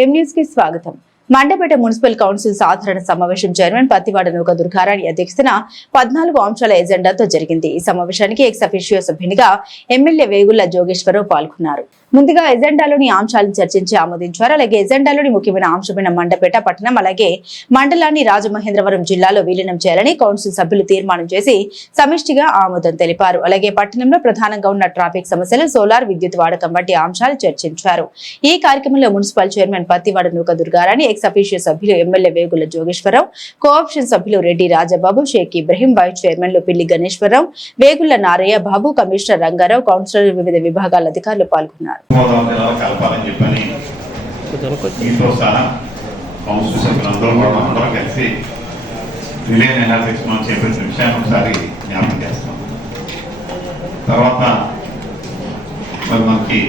కి స్వాగతం. Mandapeta municipal council సాధారణ సమావేశం చైర్మన్ పత్తివాడ నూక దుర్గారాణి అధ్యక్షతన పద్నాలుగు అంశాల ఎజెండాతో జరిగింది. ఈ సమావేశానికి ఎక్స్ అఫీషియో సభ్యునిగా ఎమ్మెల్యే వేగుళ్ళ జోగేశ్వరరావు పాల్గొన్నారు. ముందుగా ఎజెండాలోని అంశాలను చర్చించి ఆమోదించారు. అలాగే ఎజెండాలోని ముఖ్యమైన అంశమైన మండపేట పట్టణం అలాగే మండలాన్ని రాజమహేంద్రవరం జిల్లాలో విలీనం చేయాలని కౌన్సిల్ సభ్యులు తీర్మానం చేసి సమిష్టిగా ఆమోదం తెలిపారు. అలాగే పట్టణంలో ప్రధానంగా ఉన్న ట్రాఫిక్ సమస్యలు సోలార్ విద్యుత్ వాడకం వంటి అంశాలు చర్చించారు. ఈ కార్యక్రమంలో municipal chairman Pattivada Nooka Durgarani ex officio సభ్యులు ఎమ్మెల్యే వేగుల జోగేశ్వరరావు కోఆప్షన్ సభ్యులు రెడ్డి రాజబాబు షేక్ ఇబ్రహీం వైస్ చైర్మన్లు పిల్లి గణేశ్వరరావు వేగుల నారయ్య బాబు కమిషనర్ రంగారావు కౌన్సిలర్ వివిధ విభాగాల అధికారులు పాల్గొన్నారు. కలపాలని చెప్పని దీంతో సహా కౌన్సిల్ సభ్యులందరూ కూడా అందరం కలిసి రిలయన్ ఎనర్జిక్స్ మనం చేపట్టిన విషయాన్ని ఒకసారి జ్ఞాపకం చేస్తాం తర్వాత మరి మనకి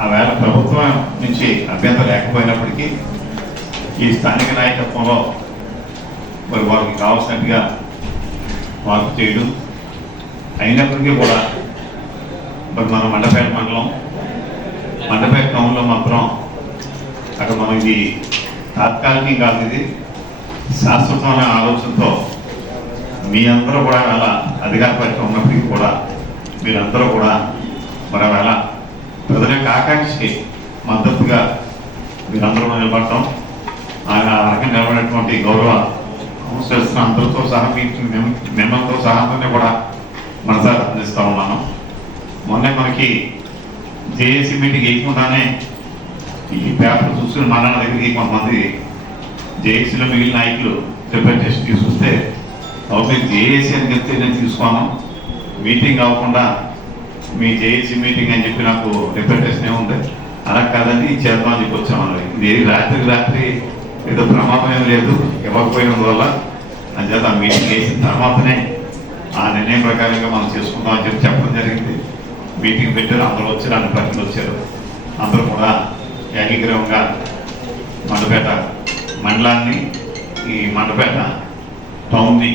ఆ వేళ ప్రభుత్వం నుంచి అభ్యంతరం లేకపోయినప్పటికీ ఈ స్థానిక నాయకత్వంలో మరి వాళ్ళకి కావాల్సినట్టుగా మార్పు చేయడం అయినప్పటికీ కూడా మరి మన మండపేట మండలం మండపేట టౌన్లో మాత్రం అక్కడ మనం ఇది తాత్కాలికం కాదు ఇది శాశ్వతమైన ఆలోచనతో మీ అందరూ కూడా వేళ అధికార పరిచయం ఉన్నప్పటికీ కూడా మీరందరూ కూడా మరి అలా ప్రజల యొక్క ఆకాంక్షకి మద్దతుగా మీరందరూ నిలబడటం ఆ ఆ రకంగా నిలబడినటువంటి గౌరవ కౌన్సిలర్స్ అందరితో సహా మీ మిమ్మల్తో సహా అందరినీ కూడా మనసారి అందిస్తూ ఉన్నాను. మొన్నే మనకి జేఏసీ మీటింగ్ వేయకుండానే ఈ పేపర్ చూసుకుని మన దగ్గరికి కొంతమంది జేఏసీలో మిగిలిన నాయకులు రిప్రజెంటేషన్ తీసుకొస్తే అవి మీరు జేఏసీ అని చెప్తే నేను తీసుకోను. మీటింగ్ అవ్వకుండా మీ జేఏసీ మీటింగ్ అని చెప్పి నాకు రిప్రజెంటేషన్ ఏముంది అలా కాదండి చేద్దాం అని చెప్పి వచ్చాం ఇది రాత్రి రాత్రి ఏదో ప్రమాదం ఏం లేదు. ఇవ్వకపోయినందువల్ల అంచేత ఆ మీటింగ్ వేసిన తర్వాతనే ఆ నిర్ణయం ప్రకారంగా మనం చేసుకుందాం అని చెప్పి చెప్పడం జరిగింది. మీటింగ్ పెట్టారు అందరూ వచ్చారు అన్ని ప్రజలు వచ్చారు. అందరూ కూడా ఏకీగ్రహంగా మండపేట మండలాన్ని ఈ మండపేట టౌన్ని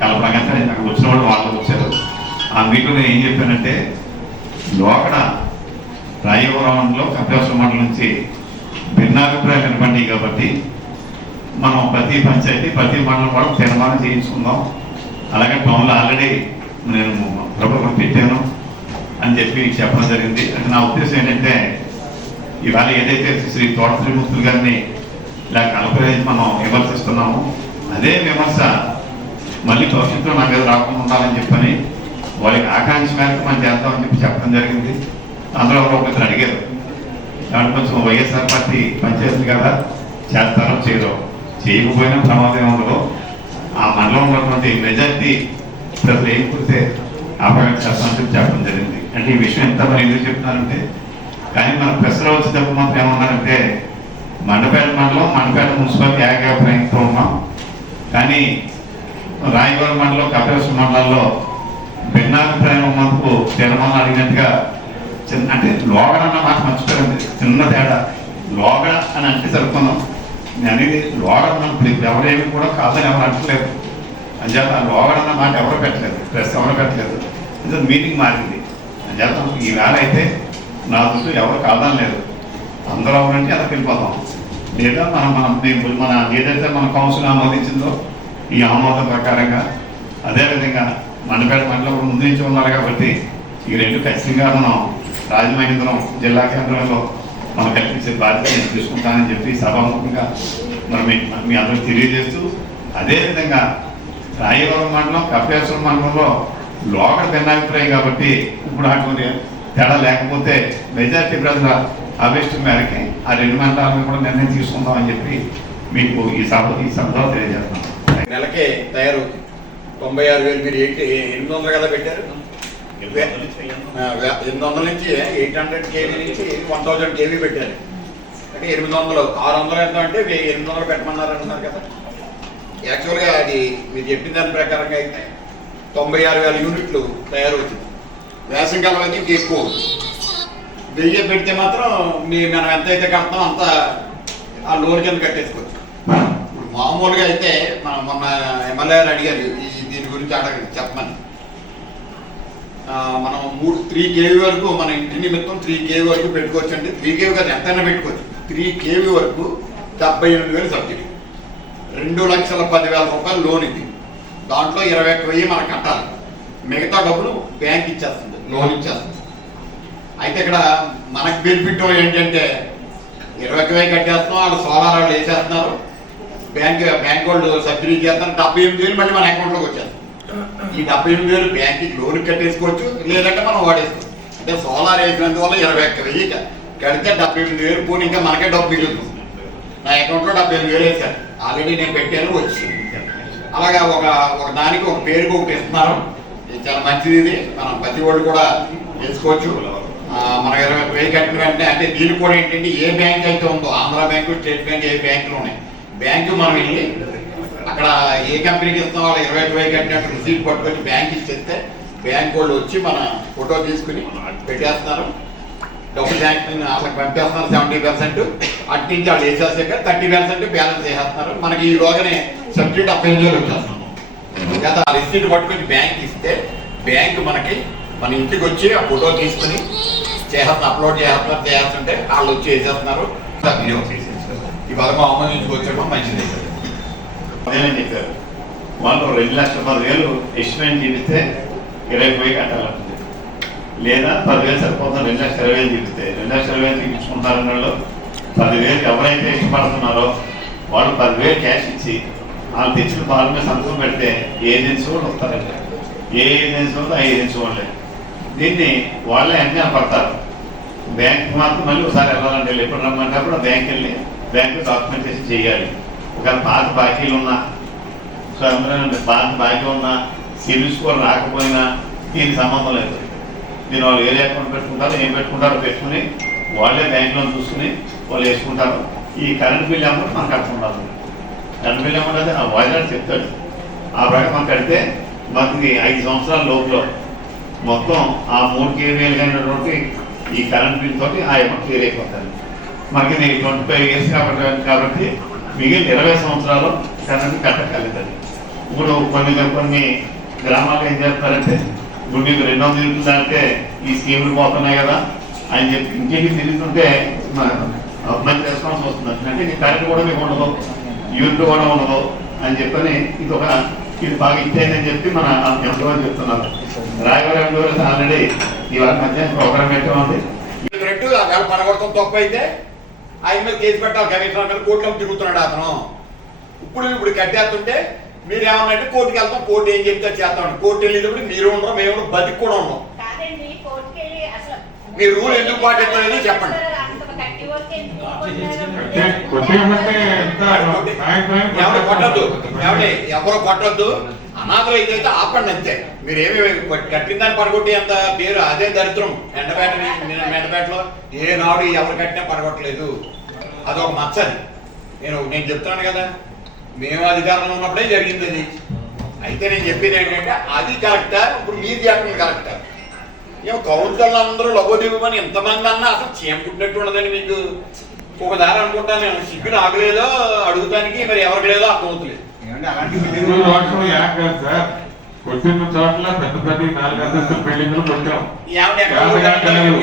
కలపడానికి అక్కడ వచ్చిన వాళ్ళు వాళ్ళు వచ్చారు. ఆ మీటింగ్లో ఏం చెప్పానంటే లోకడ రాయవరంలో కపిలేశ్వర మండలం నుంచి భిన్నాభిప్రాయాలు వినపండి కాబట్టి మనం ప్రతి పంచాయతీ ప్రతి మండలం కూడా తీర్మానం చేయించుకుందాం. అలాగే టౌన్లో ఆల్రెడీ నేను ప్రభుత్వం పెట్టాను. అని చెప్పి చెప్పడం జరిగింది. అంటే నా ఉద్దేశం ఏంటంటే ఇవాళ ఏదైతే శ్రీ తోట శ్రీమూర్తులు గారిని ఇలా కలపరేసి మనం విమర్శిస్తున్నాము అదే విమర్శ మళ్ళీ భవిష్యత్తులో నా మీద రాకుండా ఉండాలని చెప్పని వాళ్ళకి ఆకాంక్ష మేరకు మనం చేద్దామని చెప్పి చెప్పడం జరిగింది. అందులో ఎవరో ఒకరిద్దరు అడిగారు. దాంట్లో కొంచెం వైఎస్ఆర్ పార్టీ పనిచేస్తుంది కదా చేస్తారో చేయరో? చేయకపోయినా ప్రమాదం ఉండదు. ఆ మండలంలో ఉన్నటువంటి మెజార్టీ ప్రజలు ఏం కుడితే అపకారం చేస్తామని చెప్పి చెప్పడం జరిగింది. అంటే ఈ విషయం ఎంత మరి ఎందుకు చెప్తున్నారంటే కానీ మన ప్రెస్లో వచ్చేటప్పుడు మాత్రం ఏమన్నారంటే మండపేట మండలం మండపేట మున్సిపాలిటీ ఏకాభిప్రాయంతో ఉన్నాం కానీ రాయవరం మండలం కపిలేశ్వర మండలాల్లో భిన్నాభిప్రాయం ఉన్నందుకు తీర్మానం అడిగినట్టుగా చిన్న అంటే లోగడ అన్న మాట మర్చిపోయింది చిన్న తేడా. లోగడ అని అంటే సరిపోదాం నేను అనేది లోగడ అన్నప్పుడు ఎవరేమి కూడా కాదని ఎవరు అంటలేదు. అంచేత ఆ లోగడ అన్న మాట ఎవరు పెట్టలేదు. ప్రెస్ ఎవరు పెట్టలేదు. అంచేత మీటింగ్ మారింది. జనం ఈ వేళ అయితే నా దృష్టి ఎవరు కాదని లేదు. అందరూ ఎవరంటే అలా వెళ్ళిపోతాం. లేదా మనం మనం మన ఏదైతే మన కౌన్సిల్ ఆమోదించిందో ఈ ఆమోదం ప్రకారంగా అదేవిధంగా మండపేట మండలం ముందు నుంచి ఉన్నారు కాబట్టి ఈ రెండు ఖచ్చితంగా మనం రాజమహేంద్రం జిల్లా కేంద్రంలో మనం కల్పించే బాధ్యత నేను తీసుకుంటానని చెప్పి సభాముఖంగా మరి మీ మీ అందరికి తెలియజేస్తూ అదేవిధంగా రాయవరం మండలం కపేశ్వరం మండలంలో లోకల్ భిన్నాభిప్రాయం కాబట్టి ఇప్పుడు అటువంటి తేడా లేకపోతే మెజార్టీ ప్రజల అభిష్టం మేరకి ఆ రెండు మండలాలను కూడా నిర్ణయం తీసుకుందామని చెప్పి మీకు ఈ సభ ఈ సభలో తెలియజేస్తున్నాను నెలకే తయారు తొంభై ఆరు వేలు మీరు ఎయిట్ ఎనిమిది వందలు కదా పెట్టారు? ఎనిమిది వందల నుంచి ఎయిట్ హండ్రెడ్ కేవీ నుంచి వన్ థౌజండ్ కేవీ పెట్టారు. అంటే ఎనిమిది వందలు. ఆరు వందలు ఎంత అంటే ఎనిమిది వందలు పెట్టమన్నారు అంటున్నారు కదా. యాక్చువల్గా అది మీరు చెప్పిన దాని ప్రకారంగా అయితే తొంభై ఆరు వేల యూనిట్లు తయారవుతుంది. వేసవికాలం అయితే ఇంకా ఎక్కువ. వెయ్యి పెడితే మాత్రం మీ మనం ఎంత అయితే కడతాం అంత ఆ లోన్ కింద కట్టేసుకోవచ్చు. ఇప్పుడు మామూలుగా అయితే మనం మొన్న ఎమ్మెల్యే అడిగారు ఈ దీని గురించి అడగండి చెప్పమని. మనం మూడు త్రీ కేవీ వరకు మన ఇంటి నిమిత్తం త్రీ కేవీ వరకు పెట్టుకోవచ్చు అంటే త్రీ కేవీ కాదు ఎంతైనా పెట్టుకోవచ్చు. త్రీ కేవీ వరకు డెబ్బై ఎనిమిది వేలు సబ్సిడీ. రెండు లక్షల పదివేల రూపాయలు లోన్ ఇది. దాంట్లో ఇరవై ఒక్క వెయ్యి మనం కట్టాలి. మిగతా డబ్బులు బ్యాంక్ ఇచ్చేస్తుంది లోన్ ఇచ్చేస్తుంది. అయితే ఇక్కడ మనకు బెనిఫిట్ ఏంటంటే ఇరవై ఒక్క వెయ్యి కట్టేస్తున్నాం వాళ్ళు సోలార్ వాళ్ళు వేసేస్తున్నారు. బ్యాంక్ బ్యాంక్ వాళ్ళు సబ్సిడీ చేస్తారు డెబ్బై ఎనిమిది వేలు మళ్ళీ మన అకౌంట్లోకి వచ్చేస్తుంది. ఈ డెబ్బై ఎనిమిది వేలు బ్యాంక్కి లోన్ కట్టేసుకోవచ్చు లేదంటే మనం వాడేసుకోవచ్చు. అంటే సోలార్ వేసినందువల్ల ఇరవై ఒక్క వెయ్యి కడితే డెబ్బై ఎనిమిది వేలు పోనీ ఇంకా మనకే డబ్బు మిగులుతుంది. నా అకౌంట్లో డెబ్బై ఎనిమిది వేలు వేసారు ఆల్రెడీ నేను పెట్టాను వచ్చింది అలాగా ఒక ఒక దానికి ఒక పేరుకి ఒకటి ఇస్తున్నారు ఇది చాలా మంచిది ఇది. మనం ప్రతి ఒళ్ళు కూడా తెలుసుకోవచ్చు మన ఇరవై వెయ్యి కట్టిన వెంటనే అంటే దీనికి కూడా ఏంటంటే ఏ బ్యాంక్ అయితే ఉందో ఆంధ్ర బ్యాంకు స్టేట్ బ్యాంక్ ఏ బ్యాంకులు ఉన్నాయి. బ్యాంకు మనం వెళ్ళి అక్కడ ఏ కంపెనీకి ఇస్తాం వాళ్ళు ఇరవై ఐదు వేలు కట్టినట్టు రిసీట్ పట్టుకొని బ్యాంక్ ఇచ్చేస్తే బ్యాంక్ వాళ్ళు వచ్చి మన ఫోటో తీసుకుని పెట్టేస్తున్నారు. డబ్బులు బ్యాంక్ వాళ్ళకి పంపేస్తున్నారు సెవెంటీ పర్సెంట్. అట్నుంచి వాళ్ళు వేసేసాక థర్టీ పర్సెంట్ బ్యాలెన్స్ వేసేస్తున్నారు మనకి ఈ రోజునే సబ్సిడీ డెబ్బై ఐదు వేలు వచ్చేస్తున్నాం. గత ఆ రిసీట్ పట్టుకొని బ్యాంక్ ఇస్తే బ్యాంక్ మనకి మన ఇంటికి వచ్చి ఆ ఫోటో తీసుకుని చేస్తున్నారు అప్లోడ్ చేస్తున్నారు చేస్తుంటే వాళ్ళు వచ్చి వేసేస్తున్నారు. వినియోగం చేసేస్తారు ఈ పథకం ఆమోదించుకొచ్చేయడం మంచిది. అదేనని చెప్పారు వాళ్ళు రెండు లక్షల పదివేలు ఎస్టిమేట్ చూపిస్తే ఇరవై పోయి కట్టాలంటుంది లేదా పదివేలు సరిపోతుంది రెండు లక్షల ఇరవై వేలు చూపిస్తే రెండు లక్షల ఇరవై వేలు చూపించుకుంటారు వాళ్ళు పదివేలు ఎవరైతే ఇష్టపడుతున్నారో వాళ్ళు పదివేలు క్యాష్ ఇచ్చి వాళ్ళు తెచ్చిన బాల మీద సంతకం పెడితే ఏజెన్సీ వాళ్ళు వస్తారండి ఏ ఏజెన్సీ వాళ్ళు ఆ ఏజెన్సీ వాళ్ళే దీన్ని వాళ్ళే అన్నీ పడతారు. బ్యాంక్ మాత్రం మళ్ళీ ఒకసారి వెళ్ళాలంటే ఎప్పుడు రమ్మంటే బ్యాంక్ వెళ్ళి బ్యాంక్ డాక్యుమెంటేషన్ చేయాలి. ఒక పాత బాకీలు ఉన్నా సో అందరూ పాత బాకీ ఉన్నా సివిల్ స్కోర్ రాకపోయినా దీనికి సంబంధం లేదు. దీని వాళ్ళు ఏ అకౌంట్ పెట్టుకుంటారో ఏం పెట్టుకుంటారో పెట్టుకుని వాళ్ళే బ్యాంకులో చూసుకుని వాళ్ళు వేసుకుంటారు. ఈ కరెంట్ బిల్ అమౌంట్ మనకు అర్థం ఉండాలి బిల్ అమౌంట్ ఆ వాయిదా చెప్తాడు. ఆ ప్రకారం కడితే మనకి ఐదు సంవత్సరాల లోపల మొత్తం ఆ మూడు కేవీఎల్ అయినటువంటి ఈ కరెంట్ బిల్ తోటి ఆ అమౌంట్ క్లియర్ అయిపోతుంది. మనకి ఇది ట్వంటీ ఫైవ్ ఇయర్స్ కాబట్టి కాబట్టి మిగిలిన ఇరవై సంవత్సరాలు కరెంట్ కట్టగలుగుతుంది ఇప్పుడు కొన్ని కొన్ని గ్రామాలు ఏం చేస్తారంటే ఇప్పుడు మీకు రెండో తిరుగుతుందంటే ఈ స్కీములు పోతున్నాయి కదా అని చెప్పి ఇంకేమి తిరుగుతుంటే మంచి రెస్పాన్స్ వస్తుంది. అంటే నీ కరెంట్ కూడా మీకు ఉండదు. యూనిట్ కూడా ఉండదు అని చెప్పని ఇది ఒక ఇది బాగా ఇచ్చేయని చెప్పి మన ఎంతో చెప్తున్నారు. రాయవరం ఎండోర్స్ ఆల్రెడీ ఇవాళ మధ్యాహ్నం ప్రోగ్రామ్ పెట్టే ఉంది. వేళ పడగొడతాం తప్పు అయితే ఆయన మీద కేసు పెట్టాలి కమిషనర్ మీద కోర్టులో తిరుగుతున్నాడు అతను. ఇప్పుడు ఇప్పుడు కట్టేస్తుంటే మీరు ఏమన్నట్టు కోర్టుకి వెళ్తాం కోర్టు ఏం చెప్తే చేస్తాం కోర్టు వెళ్ళేటప్పుడు మీరు ఉండరు మేము బతికి కూడా ఉండవు అసలు మీ రూల్ ఎందుకు పాటించలేదో చెప్పండి. కొట్టద్దు. ఎవరి కొట్టద్దు. అనాథలు ఇదైతే ఆపండి అంతే. మీరు ఏమి కట్టిన దాన్ని పడగొట్టి అంత పేరు అదే దరిద్రం. ఎండపేట ఎండపేటలో ఏ నాడు ఎవరు కట్టినా పడగొట్టలేదు. అదొక మచ్చది నేను నేను చెప్తున్నాను కదా మేము అధికారంలో ఉన్నప్పుడే జరిగింది అది. అయితే నేను చెప్పేది ఏంటంటే అది కరెక్టా? ఇప్పుడు మీరు చెప్పండి కరెక్టా? ఏమో కౌన్సిల్ అందరూ లబోదివ్వమని ఎంతమంది అన్నా అసలు చేమకుట్టినట్టు ఉండదండి మీకు. ఒక దారి అనుకుంటాను నేను. సిగ్గు నాకు లేదో అడుగుతానికి మరి ఎవరికి లేదో అర్థమవుతలేదు కొట్టిన చోట్ల పెద్ద పెద్ద నాలుగు అంతస్తుల బిల్డింగ్లు కొట్టాం.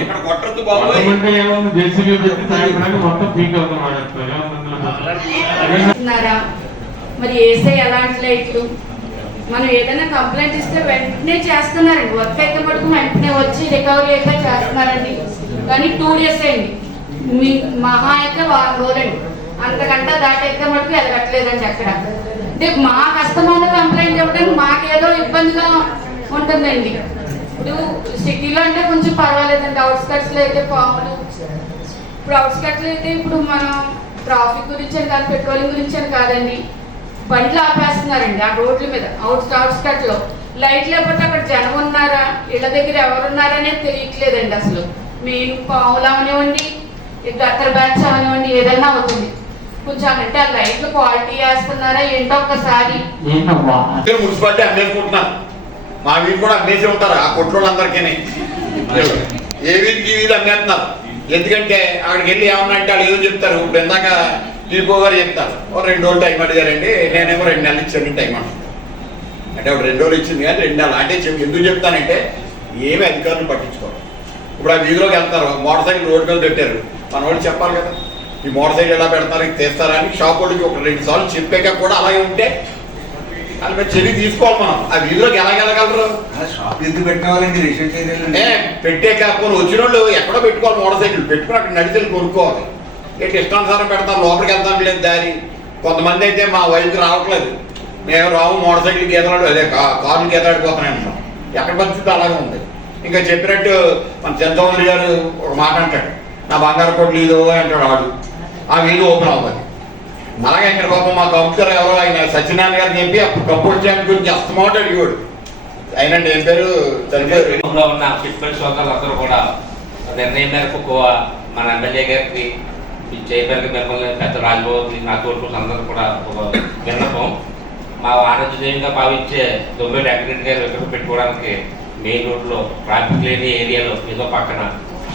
ఇక్కడ కొట్టద్దు బాబు. ఏముంది? జేసీబీ పెట్టి సాయంత్రానికి మొత్తం పీక్ అవుతాం మరి వేసే ఎలాంటి లైట్లు మనం ఏదైనా కంప్లైంట్ ఇస్తే వెంటనే చేస్తున్నారండి. వర్క్ అయితే మటుకు వెంటనే వచ్చి రికవరీ అయితే చేస్తున్నారండి. కానీ టూ డేస్ అయింది. మీ మహా అయితే వారం అంతకంటే దాటైతే మటుకు ఎదగట్లేదండి అక్కడ అంటే మా కష్టమైన కంప్లైంట్ ఇవ్వడానికి మాకేదో ఇబ్బందిగా ఉంటుందండి. ఇప్పుడు సిటీలో అంటే కొంచెం పర్వాలేదండి. అవుట్స్కట్స్లో అయితే పాములు. ఇప్పుడు అవుట్స్కట్స్లో అయితే ఇప్పుడు మనం ట్రాఫిక్ గురించి అని కాదు పెట్రోలింగ్ గురించి అని కాదండి. బండ్లు ఆపేస్తున్నారండి ఆ రోడ్ల మీద అవుట్ అవుట్స్కట్లో లైట్ లేకపోతే అక్కడ జనం ఉన్నారా? ఇళ్ళ దగ్గర ఎవరున్నారా అనేది తెలియట్లేదండి అసలు. మెయిన్ పాములు అవనివ్వండి గత్తర్ బ్యాచ్ అవనివ్వండి ఏదైనా అవుతుంది. కొంచెం అంటే ఆ లైట్లు క్వాలిటీ వేస్తున్నారా ఏంటో ఒక్కసారి అంటే మున్సిపాలిటీ అమ్మేసుకుంటున్నారు మా వీధి కూడా అమ్మేసి ఉంటారు ఆ కొట్లోళ్ళందరికీ ఏ వీధికి వీధి అమ్మేస్తున్నారు ఎందుకంటే అక్కడికి వెళ్ళి ఏమన్నా అంటే వాళ్ళు ఏదో చెప్తారు. ఇప్పుడు ఇందాక దీపో గారు చెప్తారు. ఓ రెండు రోజులు టైం అడిగారండి నేనేమో రెండు నెలలు ఇచ్చాను టైం అంటాను అంటే ఒక రెండు రోజులు ఇచ్చింది కానీ రెండు నెలలు. అంటే చెప్పి ఎందుకు చెప్తానంటే ఏమి అధికారులు పట్టించుకోరు. ఇప్పుడు ఆ వీధిలోకి వెళ్తారు. మోటార్ సైకిల్ రోడ్డు మీద పెట్టారు. మన వాళ్ళు చెప్పాలి కదా. ఈ మోటార్ సైకిల్ ఎలా పెడతారు ఇది తీస్తారా అని షాప్ వాళ్ళకి ఒక రెండు సార్లు చెప్పాక కూడా అలాగే ఉంటే మీద చర్య తీసుకోవాలి మనం. ఆ వీధిలోకి ఎలా వెళ్ళగలరు? షాప్ ఎందుకు ఏ పెట్టే కాకపోతే వచ్చిన వాళ్ళు ఎక్కడో పెట్టుకోవాలి మోటార్ సైకిల్ పెట్టుకుని అక్కడ నడిచి వెళ్ళి కొనుక్కోవాలి. ఏంటి ఇష్టానుసారం పెడతాం లోపలికి వెళ్తాం లేదు దారి. కొంతమంది అయితే మా వైపుకి రావట్లేదు. మేము రావు మోటార్ సైకిల్ గీతలాడు. అదే కా- కార్లు గీతలాడిపోతున్నాయి అంటాం ఎక్కడ పరిస్థితి అలాగే ఉంది? ఇంకా చెప్పినట్టు మన చంద్రబాబు గారు ఒక మాట అంటాడు. నా బంగారు కొట్లు ఇదో అంటాడు ఆడు. ఆ వీలు ఓపెన్ అవ్వదు అలాగే ఇక్కడ పాపం మా కంప్యూటర్ ఎవరో ఆయన సత్యనారాయణ గారు చెప్పి అప్పుడు కంప్యూటర్ ఛానల్ గురించి అస్తమాట అడిగాడు ఆయన ఏం పేరు? చనిపోయారు. ఉన్న ఫిట్మెంట్ సోదరులు అందరూ కూడా నిర్ణయం మేరకు మన ఎమ్మెల్యే గారికి ఈ చైర్మన్ మిమ్మల్ని పెద్ద రాజభవన్ నా తోటి అందరూ కూడా ఒక విన్నపం. మా వాణిజ్యంగా భావించే దొంగలు యాక్సిడెంట్ గారు పెట్టుకోవడానికి మెయిన్ రోడ్లో ట్రాఫిక్ లేని ఏరియాలో ఏదో పక్కన